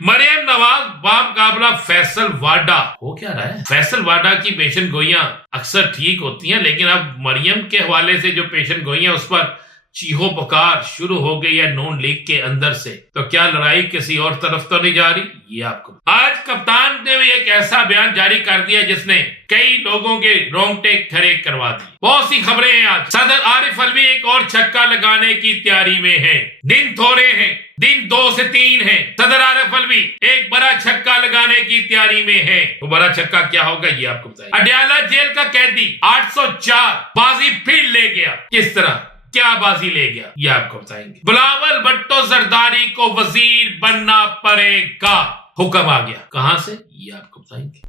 मरियम नवाज बामुकाबला फैसल वाडा। हो क्या रहा है? फैसल वाडा की पेशन गोइयां अक्सर ठीक होती हैं, लेकिन अब मरियम के हवाले से जो पेशन गोइयां उस पर चीहो पुकार शुरू हो गई है नून लीग के अंदर से। तो क्या लड़ाई किसी और तरफ तो नहीं जा रही? ये आपको आज कप्तान ने भी एक ऐसा बयान जारी कर दिया जिसने कई लोगों के रोंगटे खड़े करवा दिए। बहुत सी खबरें हैं आज। सदर आरिफ अलवी एक और छक्का लगाने की तैयारी में है। दिन थोड़े हैं, दिन 2 से 3 है। सदर आरिफ अलवी एक बड़ा छक्का लगाने की तैयारी में है। वो बड़ा छक्का क्या होगा ये आपको बताइए। अडयाला जेल का कैदी 804 बाजी फिर ले गया। किस तरह, क्या बाजी ले गया, ये आपको बताएंगे। बिलावल भुट्टो जरदारी को वजीर बनना पड़ेगा, हुक्म आ गया। कहां से, ये आपको बताएंगे।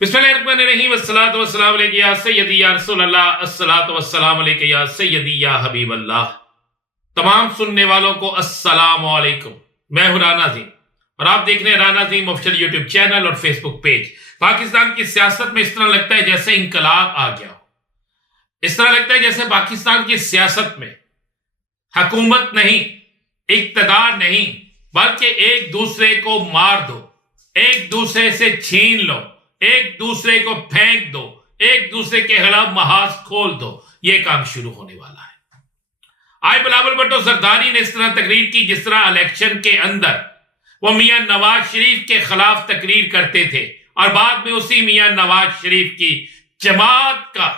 बिस्मिल्लाहिर्रहमानिर्रहीम, अस्सलातु वस्सलामु अलैका या सय्यदी या रसूल अल्लाह, अस्सलातु वस्सलामु अलैका या सय्यदी या हबीब अल्लाह। तमाम सुनने वालों को अस्सलामु अलैकुम। मैं हूं राना जी और आप देख रहे हैं राना जी ऑफिशियल यूट्यूब चैनल और फेसबुक पेज। पाकिस्तान की सियासत में इस तरह लगता है जैसे इंकलाब आ गया हो। इस तरह लगता है जैसे पाकिस्तान की सियासत में हुकूमत नहीं, इक्तदार नहीं, बल्कि एक दूसरे को मार दो, एक दूसरे से छीन लो, एक दूसरे को फेंक दो, एक दूसरे के खिलाफ महाज खोल दो, यह काम शुरू होने वाला है। आज बिलावल भुट्टो जरदारी ने इस तरह तकरीर की जिस तरह इलेक्शन के अंदर वो मियां नवाज शरीफ के खिलाफ तकरीर करते थे और बाद में उसी मियां नवाज शरीफ की जमात का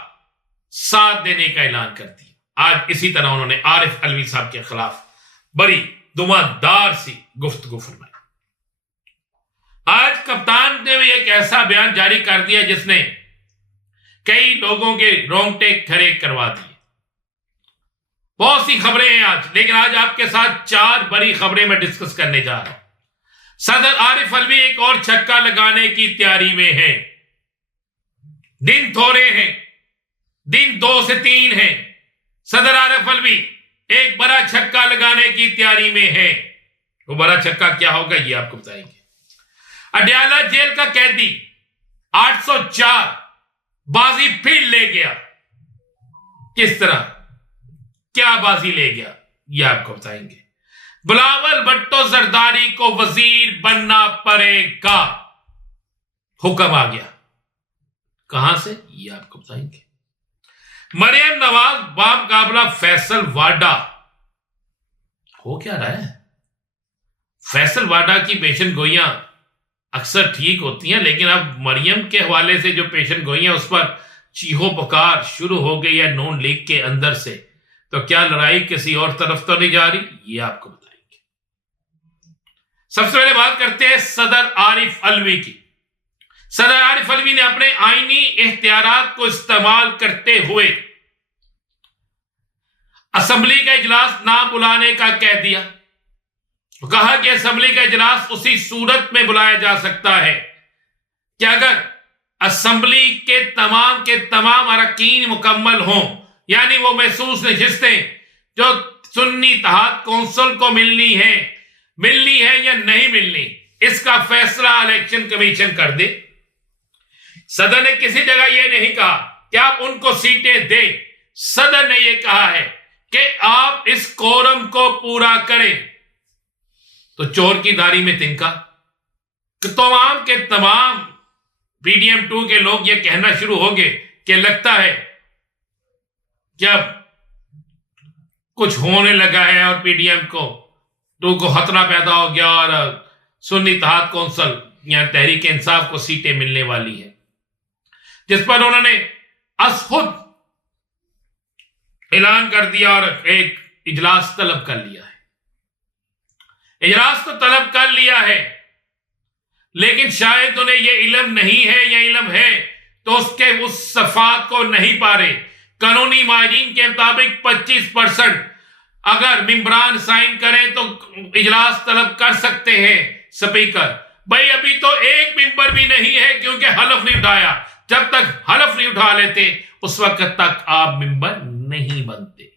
साथ देने का ऐलान कर दिया। आज इसी तरह उन्होंने आरिफ अलवी साहब के खिलाफ बड़ी धुआंधार सी गुफ्तगू फरमाई। आज कप्तान ने भी एक ऐसा बयान जारी कर दिया जिसने कई लोगों के रोंगटे खड़े करवा दिए। बहुत सी खबरें हैं आज, लेकिन आज आपके साथ 4 बड़ी खबरें मैं डिस्कस करने जा रहा हूं। सदर आरिफ अलवी एक और छक्का लगाने की तैयारी में है। दिन थोड़े हैं, दिन 2 से 3 है। सदर आरिफ अलवी एक बड़ा छक्का लगाने की तैयारी में है। वो बड़ा छक्का क्या होगा ये आपको बताएंगे। अडयाला जेल का कैदी 804 बाजी फिर ले गया। किस तरह, क्या बाजी ले गया, ये आपको बताएंगे। बिलावल भुट्टो जरदारी को वजीर बनना पड़ेगा, हुक्म आ गया। कहां से, ये आपको बताएंगे। मरियम नवाज बामुकाबला फैसल वाडा। हो क्या रहा है? फैसल वाडा की पेशन गोइयां अक्सर ठीक होती हैं, लेकिन अब मरियम के हवाले से जो पेशन गोइयां उस पर चीहो पुकार शुरू हो गई है नून लीग के अंदर से। तो क्या लड़ाई किसी और तरफ तो नहीं जा रही, ये आपको बताएंगे। सबसे पहले बात करते हैं सदर आरिफ अलवी की। सदर आरिफ अलवी ने अपने आईनी इख्तियारात को इस्तेमाल करते हुए असेंबली का इजलास ना बुलाने का कह दिया। कहा कि असेंबली का इजलास उसी सूरत में बुलाया जा सकता है कि अगर असेंबली के तमाम अरकान मुकम्मल हों, यानी वो महसूस नशिस्तें जो सुन्नी इत्तेहाद कौंसिल को मिलनी है या नहीं मिलनी, इसका फैसला इलेक्शन कमीशन कर दे। सदर ने किसी जगह यह नहीं कहा कि आप उनको सीटें दें। सदर ने यह कहा है कि आप इस कोरम को पूरा करें। तो चोर की दाढ़ी में तिनका कि तमाम के तमाम पीडीएम 2 के लोग यह कहना शुरू हो गए कि लगता है कि अब कुछ होने लगा है और पीडीएम को 2 को खतरा पैदा हो गया और सुन्नी इत्तेहाद कौंसिल या तहरीक इंसाफ को सीटें मिलने वाली है, जिस पर उन्होंने खुद ऐलान कर दिया और एक इजलास तलब कर लिया है। इजलास तो तलब कर लिया है, लेकिन शायद उन्हें यह इल्म नहीं है या इल्म है तो उसके उस सफात को नहीं पा रहे। कानूनी माहिरीन के मुताबिक 25% अगर मेंबरान साइन करें तो इजलास तलब कर सकते हैं स्पीकर। भाई अभी तो एक मेंबर भी नहीं है क्योंकि हलफ नहीं उठाया। जब तक हलफ नहीं उठा लेते उस वक्त तक आप मेंबर नहीं बनते।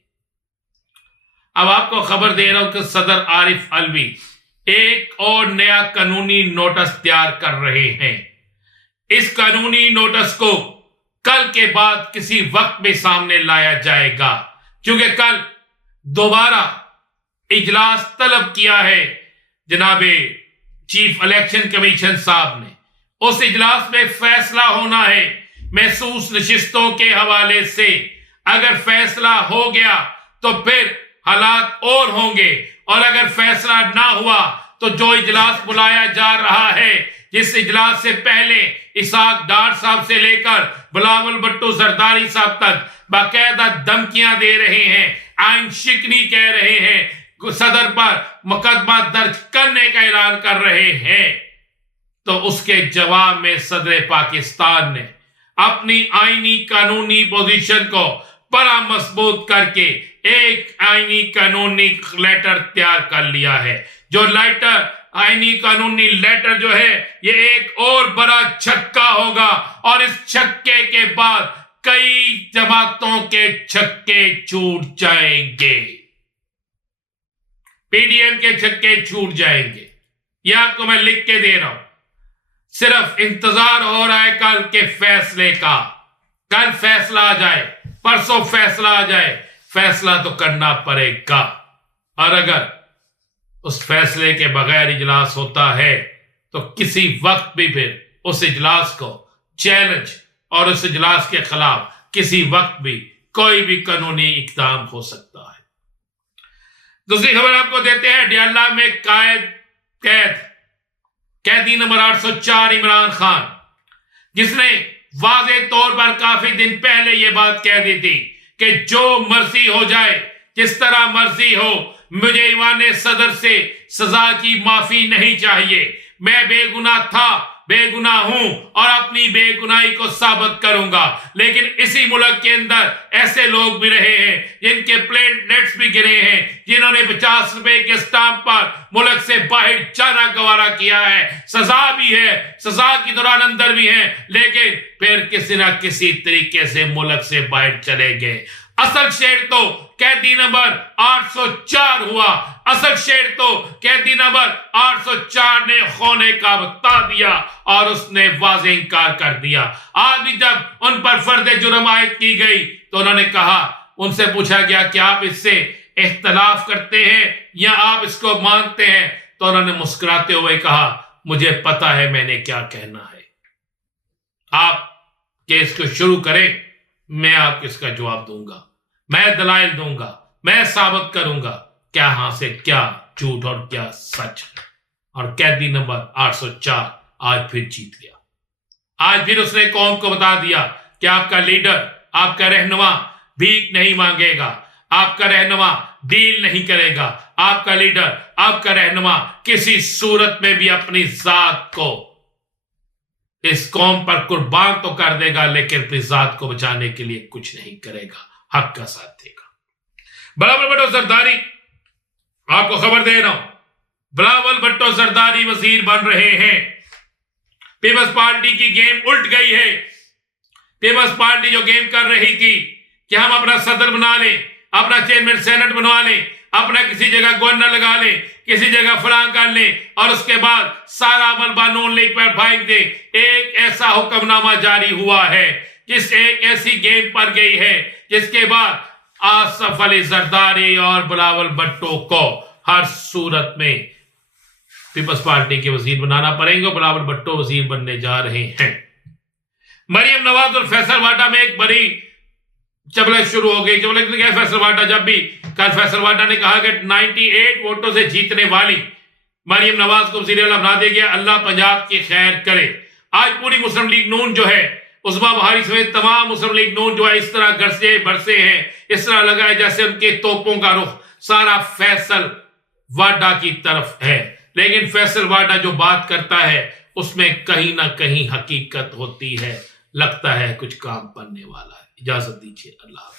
अब आपको खबर दे रहा हूं कि सदर आरिफ अलवी एक और नया कानूनी नोटिस तैयार कर रहे हैं। इस कानूनी नोटिस को कल के बाद किसी वक्त में सामने लाया जाएगा, क्योंकि कल दोबारा इजलास तलब किया है जनाबे चीफ इलेक्शन कमीशन साहब ने। उस इजलास में फैसला होना है महसूस नशिस्तों के हवाले से। अगर फैसला हो गया तो फिर हालात और होंगे, और अगर फैसला ना हुआ तो जो इजलास बुलाया जा रहा है, जिस इजलास से पहले इसाक डार साहब से लेकर बिलावल भुट्टो जरदारी साहब तक बाकायदा धमकियां दे रहे हैं, आइन शिकनी कह रहे हैं, सदर पर मुकदमा दर्ज करने का ऐलान कर रहे हैं, तो उसके जवाब में सदर पाकिस्तान ने अपनी आईनी कानूनी पोजीशन को बड़ा मजबूत करके एक आईनी कानूनी लेटर तैयार कर लिया है। जो लेटर आईनी कानूनी लेटर जो है ये एक और बड़ा छक्का होगा, और इस छक्के के बाद कई जमातों के छक्के छूट जाएंगे, पीडीएम के छक्के छूट जाएंगे। यह आपको मैं लिख के दे रहा हूं। सिर्फ इंतजार हो रहा है कल के फैसले का। कल फैसला आ जाए, परसों फैसला आ जाए, फैसला तो करना पड़ेगा। और अगर उस फैसले के बगैर इजलास होता है तो किसी वक्त भी फिर उस इजलास को चैलेंज और उस इजलास के खिलाफ किसी वक्त भी कोई भी कानूनी इकदाम हो सकता है। दूसरी खबर आपको देते हैं, डियाला में कैदी नंबर 804 इमरान खान, जिसने वाज़े तौर पर काफी दिन पहले यह बात कह दी थी कि जो मर्जी हो जाए, जिस तरह मर्जी हो, मुझे ईवान सदर से सजा की माफी नहीं चाहिए। मैं बेगुनाह था, बेगुनाह हूं और अपनी बेगुनाही को साबित करूंगा। लेकिन इसी मुल्क के अंदर ऐसे लोग भी रहे हैं जिनके प्लेटलेट्स भी गिरे हैं, जिन्होंने 50 रुपए के स्टाम्प पर मुल्क से बाहर जाना गवारा किया है। सजा भी है, सजा के दौरान अंदर भी है, लेकिन फिर किसी ना किसी तरीके से मुल्क से बाहर चले गए। असल शेर तो कैदी नंबर 804 हुआ। असल शेर तो कैदी नंबर 804 ने खोने का बता दिया और उसने वाज़ेह इनकार कर दिया। आज भी जब उन पर फर्द जुर्म आयद की गई तो उन्होंने कहा, उनसे पूछा गया कि आप इससे इख्तलाफ करते हैं या आप इसको मानते हैं, तो उन्होंने मुस्कुराते हुए कहा, मुझे पता है मैंने क्या कहना है। आप केस को शुरू करें, मैं आपको इसका जवाब दूंगा, मैं दलाइल दूंगा, मैं साबित करूंगा क्या हां से क्या झूठ और क्या सच है। और कैदी नंबर 804 आज फिर जीत गया। आज फिर उसने कौम को बता दिया कि आपका लीडर, आपका रहनुमा भीख नहीं मांगेगा, आपका रहनुमा डील नहीं करेगा, आपका लीडर, आपका रहनुमा किसी सूरत में भी अपनी जात को इस कौम पर कुर्बान तो कर देगा, लेकिन अपनी जात को बचाने के लिए कुछ नहीं करेगा, हक का साथ देगा। बिलावल भुट्टो जरदारी, आपको खबर दे रहा हूं, बिलावल भुट्टो जरदारी वजीर बन रहे हैं। पीपल्स पार्टी की गेम उल्ट गई है। पीपल्स पार्टी जो गेम कर रही थी कि हम अपना सदर बना लें, अपना चेयरमैन सेनेट बनवा लें, अपना किसी जगह गवर्नर लगा लें, किसी जगह फलां कर लें और उसके बाद सारा अमल कानून लीग पर फेंक दे। एक ऐसा हुक्मनामा जारी हुआ है जिस एक ऐसी गेम पर गई है जिसके बाद आसफ अली जरदारी और बिलावल भुट्टो को हर सूरत में पीपल्स पार्टी के वजीर बनाना पड़ेंगे। बिलावल भुट्टो वजीर बनने जा रहे हैं। मरियम नवाज और फैसल वाडा में एक बड़ी चबलक शुरू हो गई। चबलक क्या, फैसल वाडा जब भी कल फैसल वाडा ने कहा कि 98 वोटों से जीतने वाली मरियम नवाज को वज़ीर आला बना दिया गया, अल्लाह पंजाब की खैर करे। आज पूरी मुस्लिम लीग नून जो है, उस्मा बहारी समेत तमाम मुस्लिम लीग नून जो है इस तरह गरजे बरसे हैं, इस तरह लगा है जैसे उनके तोपों का रुख सारा फैसल वाडा की तरफ है। लेकिन फैसल वाडा जो बात करता है उसमें कहीं ना कहीं हकीकत होती है। लगता है कुछ काम बनने वाला है। इजाजत दीजिए, अल्लाह।